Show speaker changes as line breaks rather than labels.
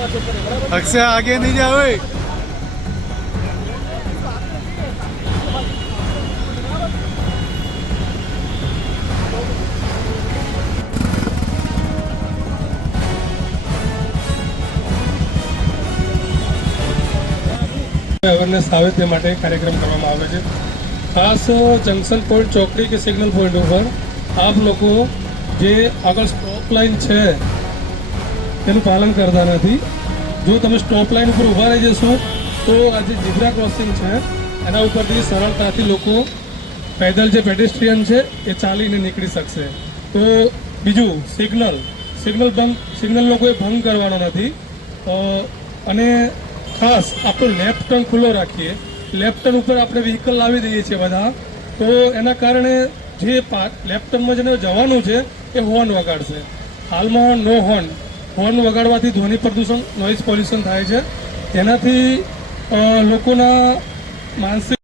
અક્ષય, આગે નહીં જાવે
અવેરનેસ આવે તે માટે કાર્યક્રમ કરવામાં આવે છે. ખાસ જંકશન પોઈન્ટ ચોકડી કે સિગ્નલ પોઈન્ટ ઉપર આપ લોકો જે આગળ સ્ટોપ લાઇન છે તેનું પાલન કરતા નથી જો તમે સ્ટોપ લાઇન ઉપર ઊભા રહી જશો, તો આ જે જીબ્રા ક્રોસિંગ છે. એના ઉપરથી સરળતાથી લોકો પેદલ જે પેડેસ્ટ્રિયન છે, એ ચાલીને નીકળી શકશે. તો બીજું સિગ્નલ સિગ્નલ ભંગ સિગ્નલનો કોઈ ભંગ કરવાનો નથી. અને ખાસ, આપણો લેફ્ટ ટર્ન ખુલ્લો રાખીએ. લેફ્ટ ટર્ન ઉપર આપણે વ્હીકલ લાવી દઈએ છીએ બધા. તો એના કારણે જે લેફ્ટ ટર્નમાં જેને જવાનું છે, એ હોર્ન વગાડશે. હાલમાં નો હોર્ન હોર્ન વગાડવાથી ધ્વનિ પ્રદૂષણ નોઇઝ પોલ્યુશન થાય છે. તેનાથી લોકોના માનસિક